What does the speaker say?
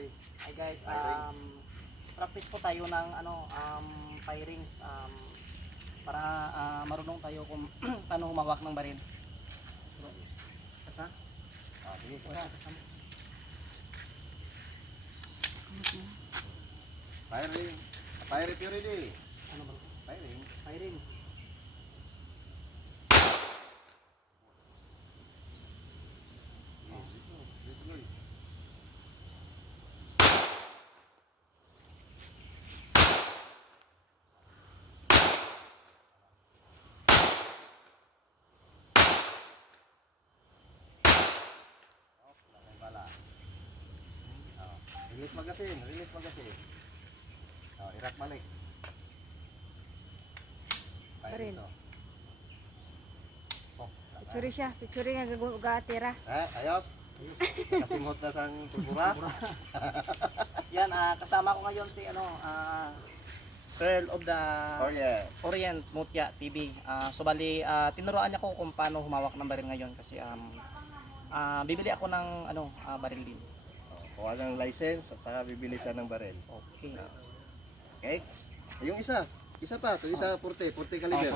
boy. Hi guys, Firing. practice po tayo ng firings para marunong tayo kung paano humawak ng baril. Kasa? Sige. Wala. Firing. Fire if you're ready. Ano ba? Firing. Firing. Release magasin, release magasin. Irak balik. Parin. Ito. Picture siya, picture nga gagatira. Ayos. Nakasimot na sang tugura. Yan, kasama ko ngayon si Pearl of the Orient Mutya TV. So bali, tinuruan niya ko kung paano humawak ng baril ngayon kasi bibili ako ng baril din. Kuha ng license at saka bibili siya ng baril. Okay. Okay? Yung isa pa, ito isa 40 caliber.